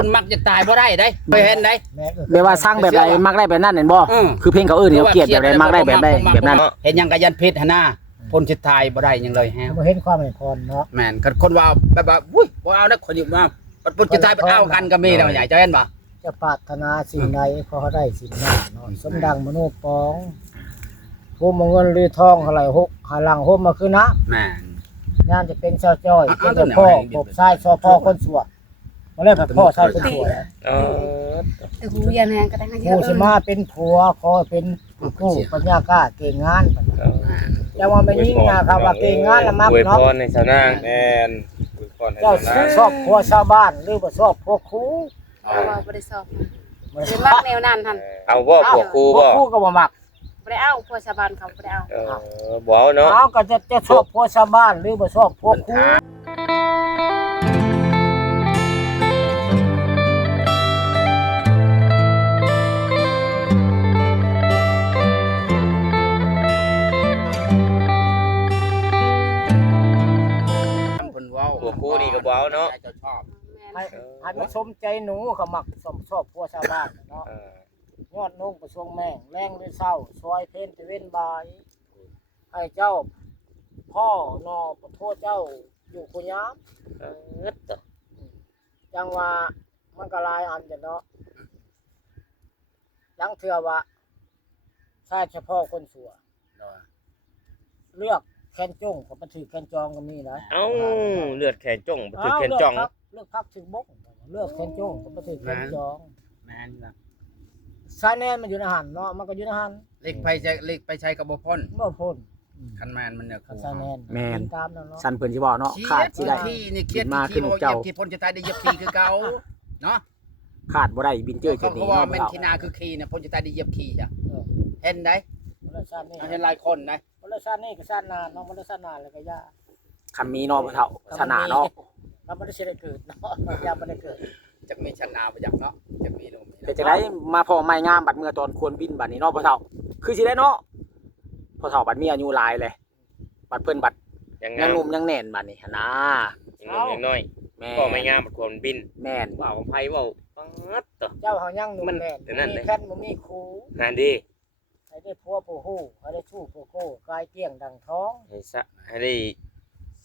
คนมักจะตายบ่ได้ได้ไปเห็นได้ แบบว่าสร้างแบบใดมักได้แบบนั้นเห็นบ่คือเพลงเขาเเขาเกลียดแบบใดมักได้แบบใดแบบนั้นเห็นยังกะยันพิษหน้าคนสิตายบ่ได้ยังเลยแฮะ บ่เห็นความเป็นคนเนาะแม่นคนว่าแบบว่าอุ้ยบ่เอานะคนอยู่มาคนจะตายไปเอากันก็มีแล้วใหญ่เจ้าเห็นบ่ จะปรารถนาสิ่งใดขอให้ได้สิ่งนั้นเนาะสมดังมโนปองโฮมเงินหรือทองอะไรหกหาลังโฮมมาคือนะ แม่น งานจะเป็นชาวจ้อยเป็นเจ้าพ่อปบชายชอพ่อคนสัวมาเล่นพ่อชายคนสัว แต่กูยันแหงก็ได้ให้เย ผู้ อะ สิมาเป็นผัวขอเป็นผู้ปัญญากล้าเก่งงานจะว่าไม่ยิ่งนะครับว่าเก่งงานละมัก อวย เนาะ พรในชาวนางแม่นอวยพรให้ เจ้า ชาวนาง ชอบผัวชาวบ้านหรือว่าชอบพวกครู เราบ่ได้สอบเป็นมักแนวนั้นหั่น เอาบ่พวกครู พว บ่ กครูก็บ่มัก บ่ได้เอาพวกชาวบ้านเขาบ่ได้เอา บ่เอาเนาะ เอาก็จะชอบผัวชาวบ้านหรือว่าชอบพวกครู เพิ่นเว้า พวกครูนี่ก็บ่เอาเนาะ เจ้าชอบ ให้มันสมใจหนูเขามักชอบผัวชาวบ้านเนาะ ยอดนุ่งประชงแม่งแรงด้วยเศร้าซอยเพ้นตะเว้นบายให้เจ้าพ่อนอขอโทษเจ้าอยู่คุยามจังว่ามันก็หลายอันจ้ะเนาะลังเทื่อว่าใช่เฉพาะคนสัวเลือกแคนจงกับมันถือแคนจองก็มีนะ เอ้าเลือดแขนจ้องบ่ถึงแขนจ้อง เลือกพักถึงบกเลือกแคนจงกับมันถือแคนจอง แม่นล่ะ ชายแนนมันอยู่ในหันเนาะมันก็อยู่ในหัน เล็กไปใช้กับบ่พ้น บ่พ้น คันแม่นมันเนี่ย ชายแนนตามแล้วเนาะ สันเพิ่นสิบอกเนาะ เครี ขาด ยด สิได้ ที่นี่เครียด มาขึ้ ที่ น บ่ เจ้า เก็บพ้นจะตายได้เหยียบขี้คือเก่าเนาะ ขาดบ่ได้บินเจอจุดนี้ เพราะว่า เนาะ แม่น เรา ขี้นาคือขี้เนี่ยพ้นจะตายได้เหยียบขี้จ้ะเห็นได้ มันละชาตินี่ เห็นหลายคนนะ มันละชาตินี่ก็ชาตินานเนาะมันละชาตินานแล้วก็ยา คันมีเนาะพ่อเฒ่าชนะเนาะ เราไม่ได้สิได้เกิดเนาะยาไม่ได้เกิด จักมีชนะบ่อยากเนาะจักมีลม แต่จะได้มาพอไม้งามบัดเมื่อตอนควรบินบัดนี้เนาะพ่อเฒ่าคือสิได้เนาะพ่อเฒ่าบัดมีอายุหลายเลยบัดเพิ่นบัด ยัง ยังหนุ่มยังแน่นบัดนี้หั่นนะ ยังน้อย แม่ ก็ไม่งามบ่ควรบิน แม่น ว่าของไผเว้าปัดต่อ เจ้าเฮายังหนุ่ม มัน แน่น แต่นั่นเลย มีแค่นบ่มีครู นั่นดิ ให้ได้ผัวผู้ฮู้ให้ได้ชู้ผู้โก้กายเกลี้ยงดังท้อง ให้ได้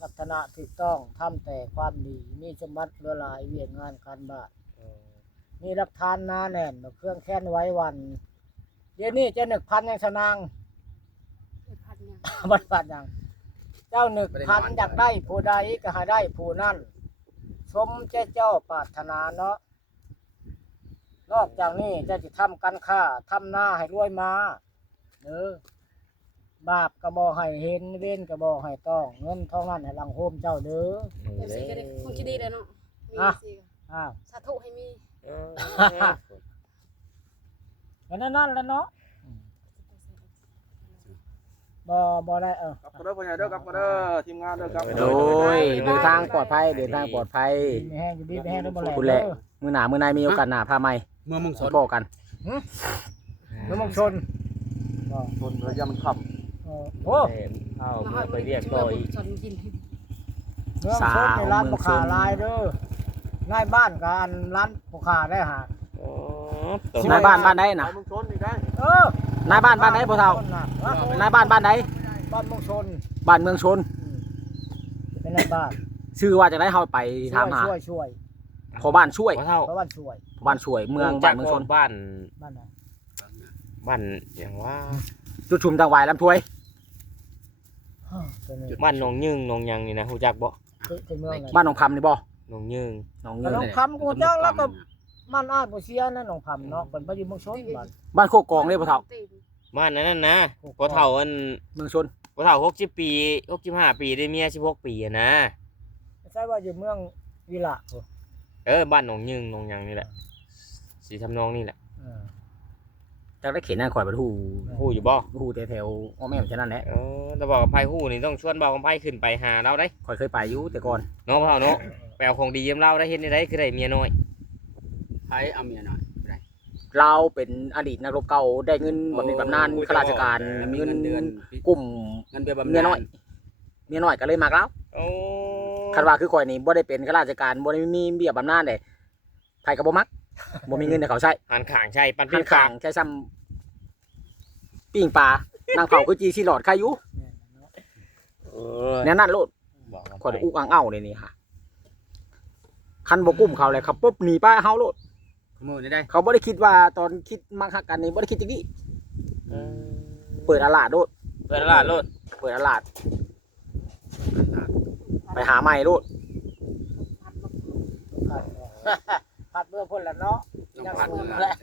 ลักษณะถูกต้องทำแต่ความดีมีสมบัติเหลือหลายเวียนงานการบ้านมีรับทานหนาแน่นเครื่องแค้นไว้วัน เดี๋ยวนี้จะนึกพันยังสนาง พันยัง บัดบาดยังเจ้านึกพันอยากได้ผู้ใดก็ให้ได้ผู้นั้นสมเจ้าปรารถนาเนาะนอกจากนี้เจะจะทำการค้าทำหน้าให้รวยมาบาปก็บ่ให้เห็นเว้นก็บ่ให้ต้องเงินทองนั้นให้หลังโฮมเจ้าเด้อ เอฟซีก็ได้คนคิดดีเลยเนาะมีสิ อ้าว สาธุให้มี ก็นั่นแหล้วเนาะบ่ได้กลับมาเด้อพ่อใหญ่เด้อกลับมาเด้อทีมงานเด้อกลับ โดยเดินทางปลอดภัยเดินทางปลอดภัย ไม่แห้งอยู่ดีไม่แห้งได้บ่แล คุณแหละมื้อหน้ามื้อในมีโอกาสหน้าพาใหม่ เมื่อมึงสน พอกัน แล้วมึงชน ชนระยะมันขับ โอ้ เอาเมื่อไปเรียกต่ออีก สอนกิน เมืองชนในร้านผู้ค้าลายเด้อนายบ้านกับอันร้านผู้ค้าได้หา นายบ้านบ้านใดน่ะ มึงชนอีกได้ นายบ้านบ้านใดพ่อเฒ่า นายบ้านบ้านใด บ้านเมืองชน บ้านเมืองชน เป็นนายบ้าน ชื่อว่าจะได้เฮาไปถามหา ช่วย พอบ้านช่วย เท่า เพราะบ้านช่วย พอบ้านช่วยเมืองบ้านเมืองชน บ้าน บ้านไหน บ้านอย่างว่า จุดชุมจังหวายลำถ้วย เป็น บ้านหนองยึงหนองยังนี่นะฮู้จักบ่ เมืองไหน บ้านหนองคำนี่บ่ หนองยึง หนอง แต่ เงิน น้องคำกูจ้างแล้วก็มันอ้ายบ่เสียนะน้องคำเนาะเป็นไปอยู่เมืองชนบ้าน บ้านโคกกองเลยพ่อเฒ่า บ้านนั้นนะพอเฒ่าอัน เมืองชน พอเฒ่า60ปี65ปีได้เมีย16ปีอะนะ ไม่ใช่ว่าอยู่เมืองวิละ บ้านหนองยึงหนองยังนี่แหละสีทำนองนี่แหละ จักได้เข็นหน้าข่อยบ่ฮู้ ฮู้อยู่บ่ ฮู้แต่แถวอ้อแม่ฉะนั้นแหละ แต่บอกกับไผฮู้นี่ต้องชวนบอกกับไผขึ้นไปหาเราได้ ข่อยเคยไปอยู่แต่ก่อน น้องพอเฒ่าเนาะไปเอาของดีเยี่ยมเราได้เฮ็ดได้คือได้เมียน้อย ไอ้เอาเมียหน่อย เราเป็นอดีตนักรบเก่าได้เงินบำเหน็จบำนาญข้าราชการมีเงิน เดือน กลุ่ม เงินเดือนบำ เมียน้อยเมียน้อยก็เลยมักเรา โอ้ คันว่าคือข่อยนี่บ่ได้เป็นข้าราชการบ่ได้มีเบี้ยบำนาญเลย ไผก็บ่มักบ่มีเงินให้เขาใช้ หันข้างใช่ปัน หั พี่ นข้างใช้ซ้ำปิ้งปลานางเผาคือจีซีหลอดใครอยู่ เออ แน่นั่นโลด บอกกัน คนอุกอังเอ้าเลยนี่ค่ะคันบ่กุ้มเขาเลยครับปุ๊บหนีป้าเฮาโลด มือนี่ได้ เขาบ่ได้คิดว่าตอนคิดมักฮักกันนี่บ่ได้คิดจังนี้เปิดอาลาดโลด เปิดตลาดโลด เปิดอาลาดไปหาใหม่โลด พัดเมื่อพุ่นละเนาะ น้อง ยัง พัด สูง เมือ แล้ว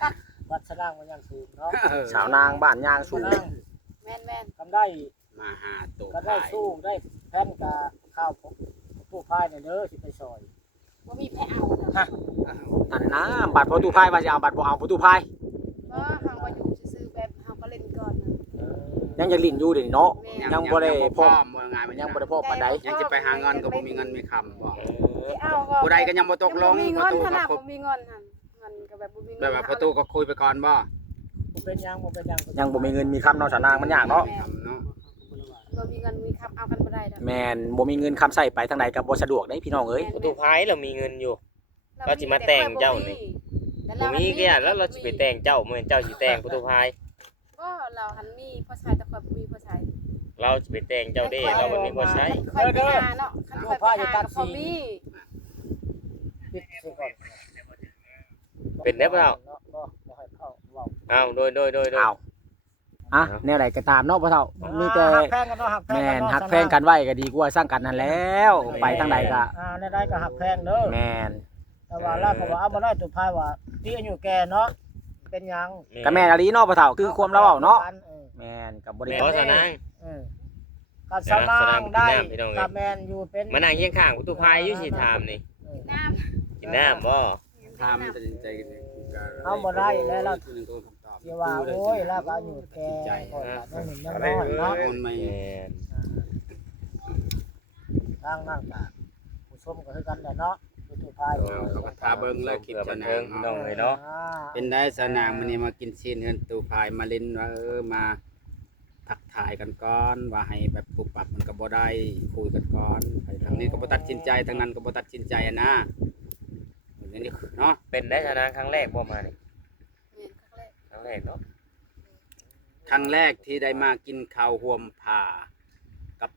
วัดสร้างมันยังสูงเนาะ สาวนางบ้านยางสูง แม่นแม่น ทำได้ มาหาตัว ก็ได้สู้ได้แผ่นกับข้าวผู้พายเนี่ยเด้อสิไปซอย บ่มีแพ้เอาเนาะ นั่นนะบัตรประตูพายว่าสิเอาบัตรบ่เอาประตูพาย ก็เฮาก็อยู่ซื่อๆแบบเฮาก็เล่นก่อนนะ ยังจะลิ้นอยู่เดี๋ยวนี้เนาะ แม่น ยังบ่ได้พร้อม บ่ง่ายมัน ยังบ่ได้พอปานใด ยังจะไปหาเงินก็บ่มีเงินมีคำบ่ ที่เอาก็ ผู้ใดก็ยังบ่ตกลง มี ป เงิ ระ น ตู ข ก็ นาด คุย บ่มีเงินหั่นมันก็แบบบ่มีเงิน แบบว่าประตูก็คุยไปก่อนบ่ บ่เป็นหยังบ่เป็นหยัง ยังบ่มีเงินมีคำเนาะสาวนางมันยากเนาะ คำเนาะ บ่มีเงินมีคำเอากันบ่ได้ดอก แม่นบ่มีเงินคำใส่ไปทางใดก็บ่สะดวกเด้พี่น้องเอ้ย ประตูพายเรามีเงินอยู่ เราสิมาแต่งเจ้านี่ บ่มีก็อย่างแล้วเราสิไปแต่งเจ้าเหมือนเจ้าสิแต่งประตูพาย ก็เราหันมีพ่อชายแต่ค่อยบ่มีพ่อชาย เราสิไปแต่งเจ้าเด้เราบ่มีพอใช้ ค่อยไปหาเนาะคันค่อยไปหาก็พอมี ปิดสิก่อน เป็นได้เปล่า เนาะบ่ให้เข้าเว้า อ้าวโดย อ้าวอ่ะแนวไหนก็ตามเนาะพ่อเฒ่ามีแต่ หักแพงกันเนาะหักแพง แม่ กัน น เนาะ ฮักแพงกันไว้ก็ดีกว่าสร้างกันนั่นแล้วไปทางใดก็ ในใดก็หักแพงเด้อ แม่น แต่ว่าเราก็ว่าเอาบ่ได้ตัวพายว่าที่อายุแก่เนาะเป็นหยัง ก็แม่นอลีเนาะพ่อเฒ่าคือความเราเว้าเนาะ ออ แม่นก็บ่ได้ แม่ว่าสนาง เออกับสาวนางได้ พี่น้องเอ้ย กับแมนอยู่เป็น มานั่งเคียงข้างประตูพายอยู่สิถามนี่ น้ำ กินน้ำบ่ ถามตัดสินใจกันเลย เอาบ่ได้แล้วเรา คือหนึ่งตัวคำตอบ สิว่าโอ้ยเราก็อายุแก่ก่อนว่าน้อยหนึ่งยังน้อยเนาะ โอนไม่ แม่น ทางนั่งก็ผู้ชมก็คือกันแหละเนาะผู้ถือพาย เขาก็ทาเบิ่งแล้วคลิป เพื่อ ช บัน นะ เทิงพี่น้องเลยเนาะ เป็นได้สนางมันนี่มากินซีนเงินตูพายมาเล่นว่ามาทักทายกันก่อนว่าให้แบบปุบปับมันก็บ่ได้คุยกันก่อนไปทางนี้ก็บ่ตัดสินใจทางนั้นก็บ่ตัดสินใจอะนะอันนี้เนาะ เป็นได้ชนะครั้งแรกบ่มานี่ เนี่ยครั้งแรก ครั้งแรกเนาะ ครั้งแรกที่ได้มากินข้าวห่วมผ่ากับ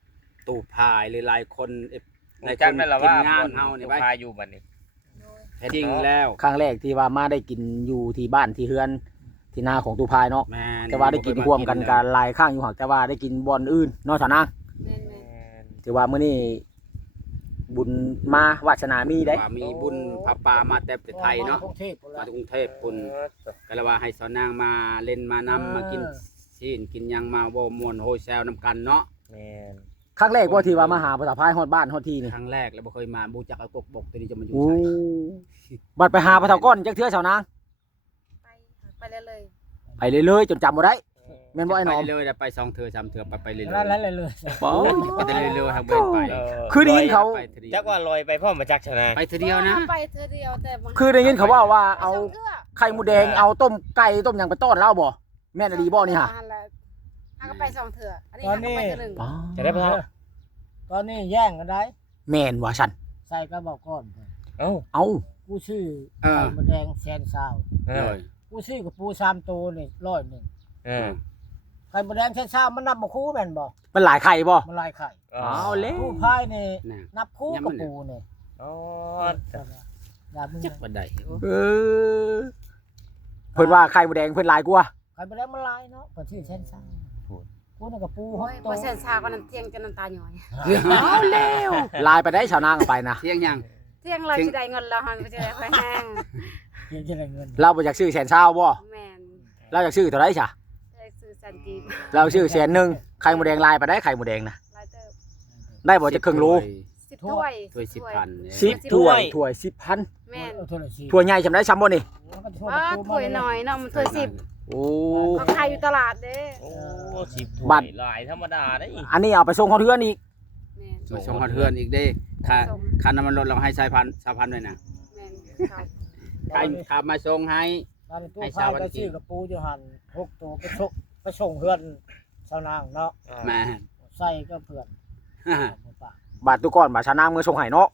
ตู่พายหรือหลายคนใน จักนั่นล่ะว่า ทีมงานเฮานี่ ประ ไป ตูพายอยู่บัดนี้ จริงแล้ว ครั้งแรกที่ว่ามาได้กินอยู่ที่บ้านที่เฮือนที่นาของตูพายเนาะ แม่น แต่ว่าได้กินร่วมกันกันหลายข้างอยู่หักแต่ว่าได้กินบ่อนอื่นเนาะสาวนาง แม่น ถือว่ามื้อนี้บุญมาวาสนามีได้ ว่ามีบุญพระป่ามาแต่ประเทศไทยเนาะ กรุงเทพฯพุ่น มา ล่ะ จากกรุงเทพปุ่นก็เลยว่าให้สอนนางมาเล่นมานำมากินซีนกินหยังมาเว้ามวนโฮแซลนำกันเนาะ แม่น ครั้งแรกว่าที่ว่ามาหาภาษาพายฮอดบ้านฮอดที่นี่ ครั้งแรกแล้วบ่เคยมาบูจักเอากกบกตัวนี้จะมาอยู่ โอ้ ใส่ บัดไปหาภาษาก้อนจักเทื่อสาวนาง ไปเลยเลย ไปเรื่อยๆจนจำบ่ได้แม่นบ่ไอ้หนอม ไปเลยๆไป2เทื่อ3เทื่อไปเรื่อย นั่นเลย บ่ ๆไปเรื่อยๆทางเบิ่งไป คือได้ยินเขา ไปเทื่อเดียว จักว่าลอยไปพ่อมาจักชนะ ไปเทื่อเดียวนะ ไปเธอเดียวแต่บ่ คือได้ยินเขาว่าเอา ไปสงทื่ ไข่หมูแดงเอาต้มไก่ต้มหยังไปต้อนเล่าบ่แม่นอดีบ่นี่ฮะ หาก็ไปสองเถื่ออันนี้หาก็ไปเทื่อหนึ่ง จะได้บ่ครับ ตอนนี้แย่งกันได้ แม่นว่าฉัน ใส่กระบอกก้อน เอ้า เอา กูชื่อ เออ ไข่มดแดงแสนซาว เอ เล อย กูชื่อกับปู3ตัวนี่101 เออ ไข่มดแดงแสนซาวมันนับบ่คู่แม่นบ่ มันหลายไข่บ่ มันลายไข่ เอาเลย ผู้พายนี่ น่ะ นับคู่กับปูนี่ อ๋อ อย่ามึง จักบ่ได้ เออเพิ่นว่าไข่หมูแดงเพิ่นหลายกว่า ไข่มดแดงมันลายเนาะเพิ่นชื่อแสนซาวกูนี่กับปู โอ้ย 6 พ ตัว อเส้นชาก็น้ำเที่ยงจะน้ำตาหน่อย เอาแล้วลายไปได้ชาวนางไปนะ เที่ยงยัง เที่ยงเราสิได้เงินแล้วหันไปสิได้ค่อยแห้ง เพียงจะได้เงิน เราบ่อยากซื้อแสนเช้าบ่ แม่น เราอยากซื้อเท่าไหร่ซะ ได้ซื้อสันจีบ เราซื้อแสนหนึงไข่หมูแดงลายไปได้ไข่หมูแดงนะ หลายเติบ ได้บ่จะครึ่งโล 10ถ้วย ถ้วย10,000เนี่ย 10ถ้วยถ้วย 10,000 แม่น เอาโทรศัพท์ ถ้วยใหญ่จำได้ซ้ำบ่นี่ ว่าถ้วยน้อยเนาะมันถ้วย10 โอ้ เขาขายอยู่ตลาดเด้ โอ้10ถ้ว บัต ย ร หลายธรรมดาได้ อันนี้เอาไปส่งเขาเทือนอีก แม่น ไปส่งฮอดเฮือนอีกเด้ค่าน้ำมันรถเราให้ชายพัน2,000ด้วยนะ แม่นเขา ใครขับมาส่งให้ ตอนนี้ตู้พายก็ชื่อกับปูอยู่หัน6ตัวไปส่งเฮือนชาวนางเนาะ แม่ ใส่ก็เพื่อน ฮ่า หมู่ป่า บาทตุก่อนบาทชานางมือส่งให้เนาะ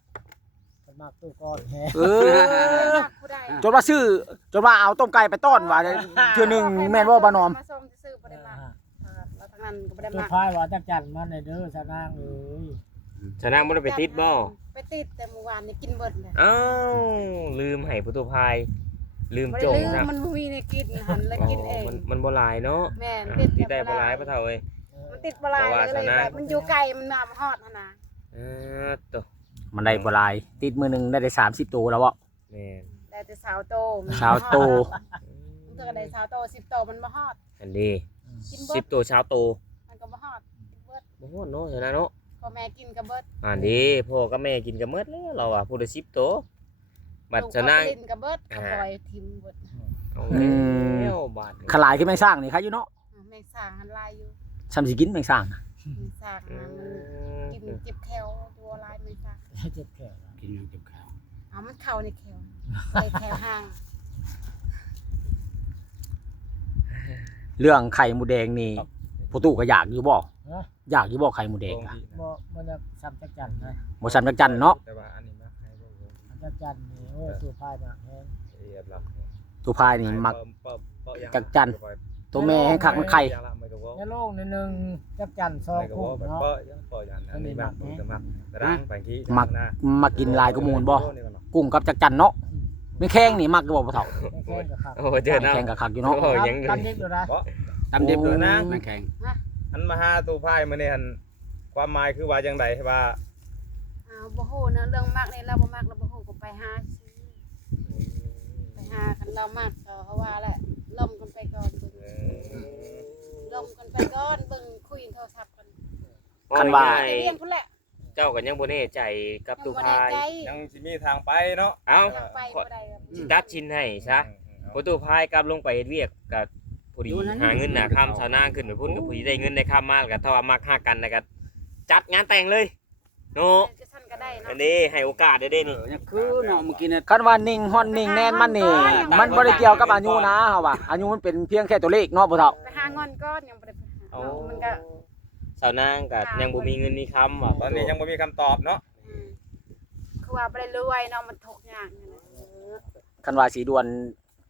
มัน มักตู้ก้อนแฮะ เออ ผู้ใด จนว่าซื้อจนว่าเอาต้มไก่ไปต้อนว่าเทื่อหนึงแม่นบ่บ่นอม มาส่งซื้อบ่ได้มาแล้วทางนั้นก็บ่ได้ ตู้ มา พายว่าจักจันมาในเด้อชะนางเอ้ย ชนะบ่ได้ไปติดบ่ ไปติดแต่เมื่อวานนี่กินเบิดเลย อ้าวลืมให้ประตูพายลืม บ่ จ ได้ ง ลืม ซะ มันบ่มีในกินหันแล้วกินเอง มันบ่หลายเนาะ แม่น ติดได้บ่หลายปะเฒ่าเอ้ย มันติดบ่หลายเลยแบบมันอยู่ไกลมันมาบ่ฮอดหั่นน่ะ ตัว มันได้บ่หลายติดมือหนึงได้30ตัวแล้วบ่ แม่น ได้แต่สาวโตมัน ชาวโต มันก็ได้สาวโต10โตมันบ่ฮอด อันนี้ กินเบิด 10ตัวเช้าโต มันก็บ่ฮอดกินเบิด บ่ฮอดเนาะชนะเนาะ พ่อแม่กินก็เบิด อันนี้พ่อกับแม่กินกันหมดแล้วเราอ่ะผู้ละ10ตัวบัดชนะ ลูกก็กินก็เบิดก็ปล่อยทิมเบิด เอาแล้วบาดนี้ ขลายขึ้นแมงสร้างนี่ใครอยู่เนาะ แม่งสร้างหันลายอยู่ ซ้ำสิกินแมงสร้างน่ะ แม่งสร้างมันกินเจ็บแขวตัวลายแม่งสร้าง เจ็บแขน กินยังเก็บข้าว เอามันเข้าในแขวในแขวห่าง เรื่องไข่หมูแดงนี่ผู้ตู้ก็อยากอยู่บ่ ฮะ อยากอยู่บ่ไข่หมูแดงอะ บ่มันจะซ้ำจักจันนะ บ่ซ้ำจักจันเนาะ แต่ว่าอันนี้มาให้บ่รู้ จักจันนี่โอ้ตู้พายมากแฮง เรียบร้อย ตู้พายนี่มัก เปิด จักจัน ตัวแม่ให้คักมันไข่ ในโลกในหนึ่งจักจันซอก ก็ กุ้ ว่าง แบบ เนาะ เปิดยังเปิดอันนี้มากแต่มากร้างไปกี้ มากินลายกระมูลบ่กุ้งกับจักจันเนาะไม่แข้งนี่มักอยู่บ่พ่อเฒ่า แข้งกับขับ โอ้เจอเนาะ แข้งกับคักอยู่เนาะ โอ้ยัง ตำเด็กอยู่นะ ตำเด็บเลยนะแม่แข็ง อันมาหาตู้ไพ่มาเนี่ยความหมายคือว่าจังไดว่า อ้าวบ่ฮู้นะเรื่องมากนี่เราบ่มักเราบ่ฮู้ก็ไปหาซื้อไปหาคันเรามักก็เพราะว่าแหละล่มกันไปก่อนเบิ่งล่มกันไปก่อนเบิ่งคุยโทรศัพท์กัน คันว่า ไปเรียนพุ่นแหละ เจ้าก็ยังบ่แน่ใจกับตู้พาย ยังสิมีทางไปเนาะ เอ้า ทางไปบ่ได้ครับ สิตัดชินให้ซะประตูพายกลับลงไปเฮ็ดเวียกกับผู้ดีหาเงินหาค่ำชาวนาขึ้นไปพุ่นกับผู้ดีได้เงินได้ค่ำมาแล้วก็ถ้าว่ามักฮักกันแล้วก็จัดงานแต่งเลยเนาะ จะสั่นก็ได้เนาะ อันนี้ให้โอกาสได้นี่ ยังคือเนาะเมื่อกี้เนี่ย คันว่านิ่งฮอนนิ่งแน่นมันนี่มันบ่ได้เกี่ยวกับอายุนะเฮาว่าอายุมันเป็นเพียงแค่ตัวเลขเนาะพ่อเฒ่า ไปหาเงินก้อนยังบ่ได้ไปหา เอา มันก็ สาวนางก็ยังบ่มีเงินมีคำว่า ตอนนี้ยังบ่มีคำตอบเนาะ คือว่าบ่ได้รวยเนาะมันทุกข์ยากนั่นแหละ คันว่าสีด่วน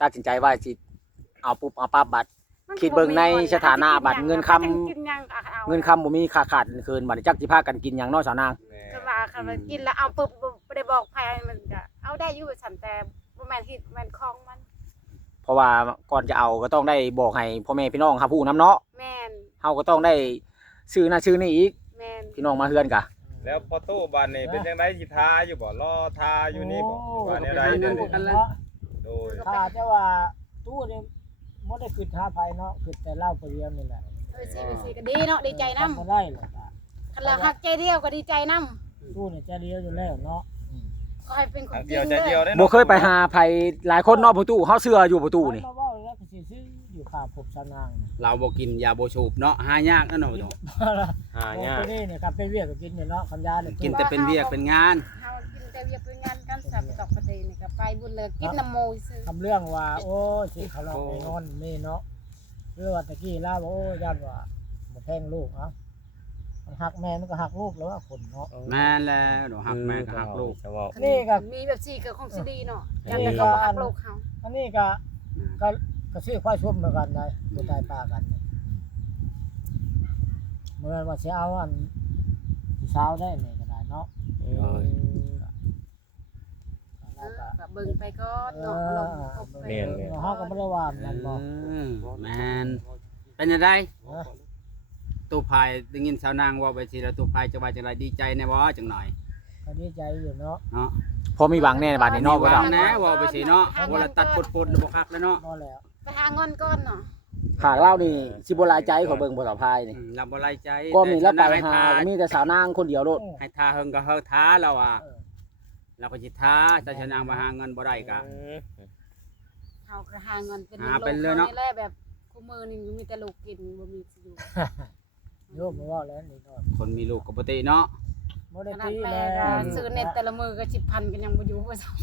ตัดสินใจว่าสิเอาปุ๊บเอาปั๊บบัด คิดเบิ่งในสถานะบัตรเงินคำ กินยังก็เอา เงินคำบ่มีค่าขาดคืนบัดนี้จักสิพากันกินหยังเนาะสาวนาง ก็ว่าคันว่ากินแล้วเอาปุ๊บบ่ได้บอกใครมันก็เอาได้อยู่ฉันแต่บ่แม่นฮิตแม่นของมัน เพราะว่าก่อนจะเอาก็ต้องได้บอกให้พ่อแม่พี่น้องครับผู้นํเนาะ แม่น เฮาก็ต้องได้ซื้อนั่นซื้อนี่อีก แม่น พี่น้องมาเฮือนกะ แล้วพอตู้บ้านนี่เป็นจังไดสิทาอยู่บ่รอทาอยู่นี่บ่ว่าแนวใด เนา เนาะ ะ โดย ถ้าจะว่าตู้นี่บ่ได้ขึ้นท่าไผเนาะขึ้นแต่เล่าไปเรียนนี่แหละ สิก็ดีเนาะดีใจนำ บ่ได้หรอก คันเราฮักใจเดียวก็ดีใจนำ ตู้นี่จะเดียวอยู่แล้วเนาะ ก็ให้เป็นค ทาน ง จริ เดียว ง ใจเดียวได้ บ่เคยไปหาไผหลายคนเนาะประตูเฮาเชื่ออยู่ประตูนี่ มาเว้าแล้วก็สิซื้ออยู่ข้าพบสนางนี่ เราบ่กินยาบ่สูบเนาะหายากนั่นเนาะ หายาก ตัวนี้นี่ครับไปเวียกก็กินอยู่เนาะคันยาเนี่ย กินแต่เป็นเวียกเป็นงาน เฮากินแต่เวียกเป็นงานกันสับตอกประเดนี่ก็ไปบุญเลยกินน้ำมูซื้อ ทำเรื่องว่าโอ้สิเขาลองไปนอนนี่เนาะเรื่องว่าตะกี้ล่าว่าโอ้ย่านว่าบ่แทงลูกเนาะมันหักแม่มันก็หักลูกแล้วว่าคนเนาะ แม่นแล้วเดี๋ยวหักแม่ก็หักลูก จะว่า นี่ก็ มีแบบสี่ก็คงสิดีเนาะอย่างแต่ก็บ่ฮักลูกเฮา อันนี้ก็ก็ซื้อควายชุ่มเหมือนกันได้ผู้ตายปลากันเนี่ยเมื่อว่าสิเอาอันที่เช้าได้นี่ก็ได้เนาะ ก็เบิ่งไปก่อนเนาะลองคบไป เฮาก็บ่ได้ว่านั่นบ่ แม่นเป็นจังไดตู้พายได้ยินสาวนางว่าไปทีแล้วตู้พายจะว่าจังไดดีใจแน่บ่จังหน่อย ก็ดีใจอยู่เนาะ เนาะ พอมีหวังแน่บัดนี้เนาะพ่อเฒ่า แน่ว่าไปสิเนาะบ่ละตัดปดๆแล้วบ่คักแล้วเนาะ บ่แล้ว ไปหาเงินก่อนเนาะ หากเล่านี่สิบ่หลายใจขอเบิ่งบ่เฒ่าพายนี่ เราบ่ไล่ใจ ก็มีแล้วไป ให้ หา ทา มีแต่สาวนางคนเดียวโลด ให้ทาเฮิงก็เฮิงท้าเราอ่ะเราก็สิท้าแต่ชาวนางมาหาเงินบ่ได้ก็ เฮาก็หาเงินเป็น หาเป็นเลยเนาะ นี่แหละแบบคู่มือนี่มีแต่ลูกกินบ่มีสิอยู่ โยมบ่ว่าแล้วนี่เนาะ คนมีลูกก็บ่ติเนาะ บ่ได้ ขนาด ตี แม่ แล้ ก็ ว ซื้อเน็ตแต่ละมือก็10,000ก็ยังบ่อยู่ว่าซั่น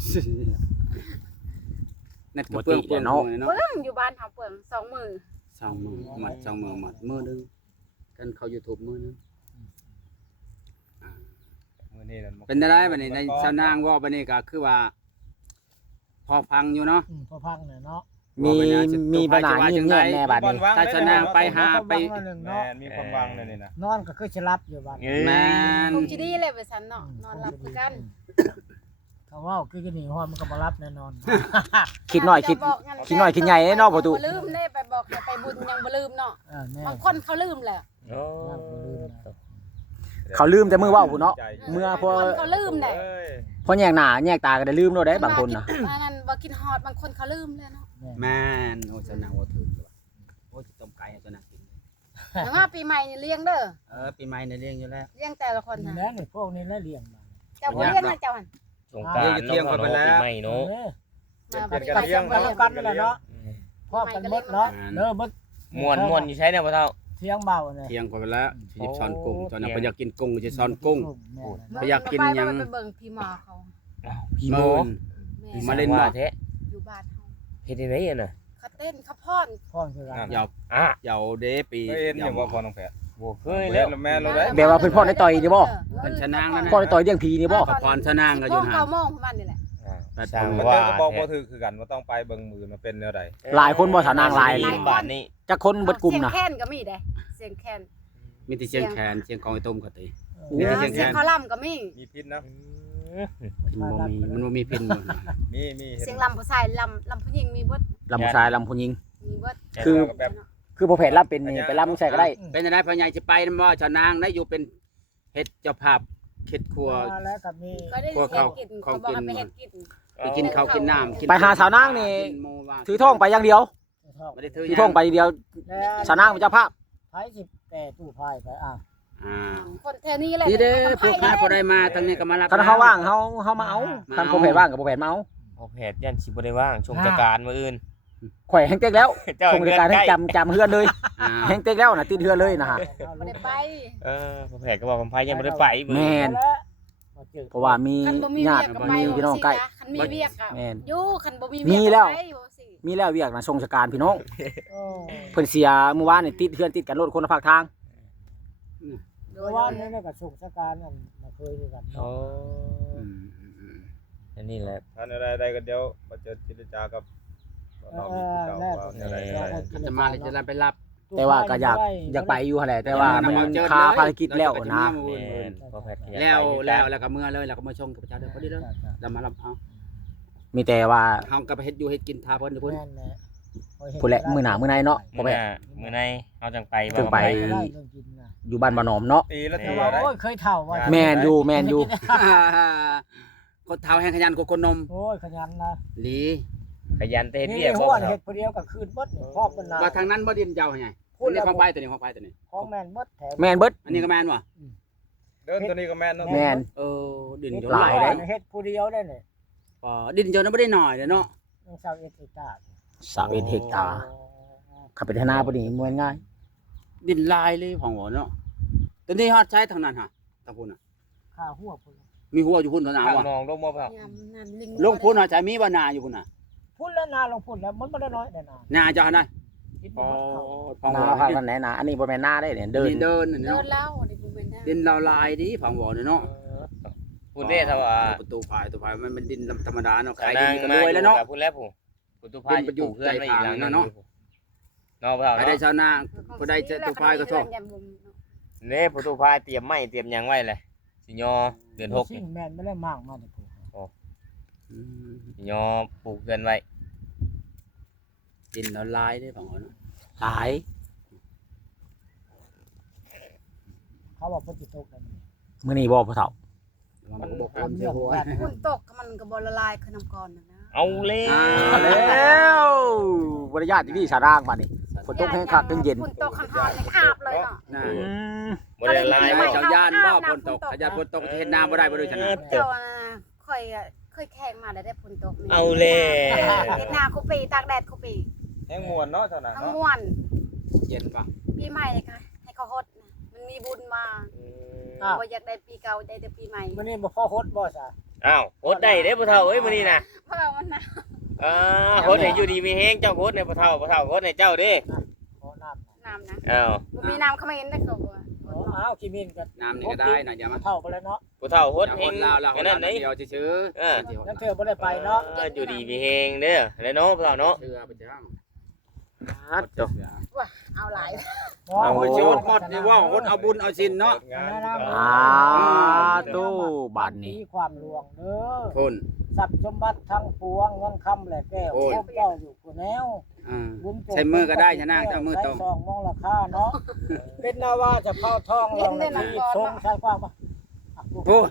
เน็ตก็เปลืองเนาะ เบิ่งอยู่บ้านเฮาเปิ่ง2มื้อ 2 มื้อหมด2 มื้อหมดมื้อนึงกันเข้า YouTube มื้อนึง มื้อ นี่นั่น เป็นได้บัดนี้ในชาวนางว่าบัดนี้ก็คือว่า พอฟังอยู่เนาะ พอพังเนี่ยเนาะ มีปัญหายิ่งแย่แน่บัดนี้ ถ้าชาวนางไปหาไป แม่มีความหวังเลยนี่นะ นอนก็คือจะรับอยู่บ้าน แม่น คงสิดีเลยว่าซั่นเนาะนอนหลับคือกัน เขาว่าคือกินหนีห้อยมันก็มารับแน่นอน คิดน้อยคิดน้อยคิดใหญ่เนาะประตู บ่ลืมเด้ไปบอกให้ไปบุญยังบ่ลืมเนาะ แน่ บางคนเขาลืมแหละ โอ้ เขาลืมแต่มือเว้าพุ่นเนาะ เมื่อพอ บางคนเขาลืมแหละ พอแยกหน้าแยกตาก็ได้ลืมโลดได้บางคนน่ะ อันนั้นบ่กินฮอดบางคนเขาลืมเลยเนาะ แม่นโอ้ชาวนางว่าถูกว่ะโอ้สิต้มไก่ให้ชาวนางกิน แต่ว่าปีใหม่นี่เลี้ยงเด้อ ปีใหม่ในเลี้ยงอยู่แล้ว เลี้ยงแต่ละคน นี่ น่ะ แหละนี่พวกนี้แหละเลี้ยงมา เจ้าบ่เลี้ยงนะเจ้าหั่น สงกรานต์เนาะปีใหม่เนาะ มาปีใหม่ เลี้ยงกันกันนี่แหละเนาะพ่อกันเบิดเนาะเด้อเบิด ม่วนอยู่ใช้เนี่ยพ่อเฒ่า เที่ยงเบาเนี่ย เที่ยงพอไปแล้วสิหยิบช้อนกุ้งตอนนั้น โอ้ เพิ่นอยากกินกุ้งจะช้อนกุ้ง ไป อยากกินหยัง ไปเบิ่งพี่หมอเขา พี่โม แม่ มาเล่น ว่าแท้ อยู่บ้านเฮา เฮ็ดได้ไหนอ่ะน่ะ เขาเต้นเขาพ่อน พ่อคือกัน ยาว อ่ะ ยาวเดปี เคยเห็นอยู่บ่พอน้องแพทย์ บ่เค เค ย ย แล้ แล้ว วแม่เราได้ แบบว่าเพิ่นพ่อได้ต่อยนี่บ่ เป็นชะนางแล้วนะ พ่อได้ต่อยเรื่องผีนี่บ่ พรชะนางก็อยู่ เก้า หั่น โมงประมาณนี้แหละ สร้าง มัน ว่า ก็บอกบ่ถือคือกันว่าต้องไปเบิ่งมือมันเป็นแนวใด หลายคนบ่สาวนางหลาย บ้านนี้ จักคนเบิดกลุ่มน่ะ เสียงแค้นก็มีเด้เสียงแค้น มีแต่เชียงแขนเชียงของไอ้ต้มก็ติ โอ้ มีแต่เสียง เสียง แค้น เขาล่ำก็มี มีพิษนะ มันบ่มีพินบ่ มีเห็น เสียงลำผู้ชายลำผู้หญิงมีเบด ลำผู้ชายลำผู้หญิง มีเบด คือ แบบ คือบ่แผนรับเป็นนี่ไปรับใส่ก็ได้ เป็นจังได๋พ่อใหญ่สิไปนำบ่ชะนางได้อยู่เป็นเฮ็ดเจ้าภาพเฮ็ดครัว แล้วก็มี ก็ได้ พวก เฮ็ เขา ดกิน ของ เขาบอก กิน ให้ไปเฮ็ดกิน ไปกินข้าวกินน้ำกิน ไปหาสาวนางนี่ กิหมูว่าง ถือท่องไปอย่างเดียว บ่ได้ถือ ถือท่องไปเดียวสาวนางเป็นเจ้าภาพ ไผสิแต่ตู้พายไปอ่า คนแถวนี้แหละ นี่เด้อพวกมาพอได้มาทางนี้ก็มารับ คันเฮาว่างเฮามาเอาคันบ่แผนว่างก็บ่แผนมาเอา พ่อแพทย์ยันสิบ่ได้ว่างชงจักการมื้ออื่น ข่อยแฮงเต็กแล้ว เจ้า คงจะการให้จำเฮือนเลย อ่า แฮงเต็กแล้วน่ะติดเฮือนเลยนะฮะ บ่ได้ไป พ่อแพทย์ก็บอกกำไผยังบ่ได้ไปมื้อ แม่น เพราะว่ามี คันบ่มี ญา เวีย ติ กก็ บ่ ไป มีพี่น้องใกล้ คันมีเวียกอ่ะ แม่น อยู่คันบ่มี มี เวียก แล้ว ก็ไปบ่สิ มีแล้วเวียกนะทรงสการพี่น้องเพิ่นเสียเมื่อวานนี่ติดเฮือนติดกันรถคนละภาคทาง โด เพ ย ราะว่านี่ก็ส่งสการนั่นมาเคยด้วยกัน โอ้อันนี้แหละ ถ้าแนวใดก็เดี๋ยวมาเจอเจรจากับน้องอีกที่เก่าว่าแนวใด จะมาเลยจะไปรับ แต่ว่าก็อยากไปอยู่หั่นแหละแต่ว่ามันคาภารกิจแล้วนะ แม่นพ่อแพทย์ขยันไป แล้วก็เมื่อเลยแล้วก็มาชงกับเจ้าเด้อพอดีเด้อแล้วมารับเอา มีแต่ว่า เฮาก็ไปเฮ็ดอยู่เฮ็ดกินทาเพิ่นอยู่พุ่น แม่นแหละ ผู้แหละมื้อหน้ามื้อในเนาะบ่ มื้อ แม่ หน้ามื้อในเฮาจังไป จังไป ได้เรื่องกินนะ อยู่บ้านบ่หนอมเนาะ ปีละ แต่ เท่า ว่า ได้ โอ้ยเคยเท่าว่า แม่นอยู่แม่นอยู่ คนเฒ่าแห่งขยันกว่าคนนม โอ้ยขยันนะ หลี ขยันแต่เฮ็ด นี่ เวียก หั บ่ ว เฒ่า เฮ็ดผู้เดียวก็คืนเบิดนี่พ่อเป็นนา ว่าทางนั้นบ่ดินเจ้าไงอันนี้ของไปตัวนี้ของไปตัวนี้ ของแม่นเบิดแถม แม่นเบิด อันนี้ก็แม่นบ่ เดินตัวนี้ก็แม่นเนาะ แม่น ดิน เฮ็ด เยอะ หลายเด้ เฮ็ดผู้เดียวได้นี่ ดินเยอะนั้นบ่ได้น้อยเด้อเนาะ ต้องเศร้าเอ็ดอีกตา 21เฮกตาร์ขับไปทางนาบ่นี่มวยง่าย ดินลายเลยของบ่เนาะตัวนี้ฮอดใช้ทางนั้นฮะทางพุ่นน่ะ ข้าหัวพุ่น มีหัวอยู่พุ่นเท่านั้น ข้าง ว่ะ นองลงบ่เฒ่าย ามนั้นลิง ลงพุ่นฮอดใช้มีบ่นาอยู่พุ่นน่ะ พุ่นแล้วนาลงพุ่นแล้วมันบ่ได้น้อยได้นา นาเจ้าหั่นน่ะ คิดว่ามันเข้า ของ นา บ่ พากันไหนนาอันนี้บ่แม่นนาได้เนี่ยเดิน เดิน เดิ เนาะ นแล้วนี่บ่แม่นได้ ดินลายดิของบ่เนาะ พูดได้ถ้าว่า ประตูภายมันเป็นดินธรรมดาเนาะ ขา ขาย ย ดี ดี ก็ ก็ รวยแล้วเนาะ พูดแล้วผู้ประตูพายอยู่เพื่อนไว้อีกหลังนึงเนาะเนาะเฒ่า ใครได้ เนาะ ชาวนาผู้ใดจะตูพายก็โทษ เน่ประตูพายเตรียมไม้เตรียมหยังไว้เลยสิยอเดือน6 สิ่ นี่ งแม่นไม่ได้มากมาเด้อผู้ สิยอปลูกเกินไว้ ดินลายได้ของเนาะ หลาย เขาว่าเพิ่นสิตกแล้วนี่ มื้อนี้บ่พ่อเฒ่า มันก็บอก ตามเรื่องของบ้าน ฝนตกมันก็บ่ละลายคือน้ำก่อนน่ะนะ เอาเลย มาแล้วบริญาตที่สารางมานี่ ฝนตกแห้งคักจนเย็น ฝนตกคันหอดในอาบเลยเนาะ น่ะ บ่ได้ลาย ไม่ ไว้ เจ้าย่านบ่ฝนตกขยันฝนตกเห็นน้ำบ่ได้บ่ได้ชนะ เจ้าค่อยเคยแข่งมาได้ฝนตกนี่ เอาเลย เฮ็ดนาคุปีตากแดดคุปี แห้งมวนเนาะเท่านั้น ทั้ง เนาะ ม่วน เย็นป่ะ ปีใหม่ค่ะให้เขาฮดนะมันมีบุญมาบ่อยากได้ปีเก่าได้แต่ปีใหม่ มื้อนี้บ่พอฮดบ่ซะ อ้าวโคตรได้เด้พ่อเฒ่าเอ้ยมื้อนี้น่ะ เพราะว่ามันนะ โคตรให้อยู่ดีมีแฮงเจ้าโคตรให้พ่อเฒ่าโคตรให้เจ้าเด้ ขอน้ำ น้ำนะ อ้าว บ่มีน้ำเขมรได้ก็บ่ โอ้ อ้าวขี้มินกัน น้ำนี่ก็ได้นะอย่ามา เท่าไปแล้วเนาะ ผู้เฒ่าโฮด อย่า เฮ ห ง ดลาวแล้ว กันนั่นไหน เดียวชื่อ เออ นั่นเธอบ่ได้ไปเนาะ อยู่ดีมีเฮงเด้อแล้วเนาะผู้เฒ่าเนาะ เชื่อไปจ้าง จ้ะ ว่าเอาหลาย เอา โอ้ ไป ย ชิวหมดนี่ว่าคนเอาบุญเอาศีลเนาะ ตู้บัดนี้ มีความหลวงเด้อ พุ่น ทรัพย์สมบัติทั้งปวงเงินคำและแก้ว โอ้ย พวกเจ้าอยู่ผู้แนว อ่า บุญจง ใช้มือก็ได้ชนะเจ้ามือตรง ใช้ซองมองราคาเนาะ เป็นนาว่าจะเข้าท้องเราที่ทรงใช้ความว่า พูด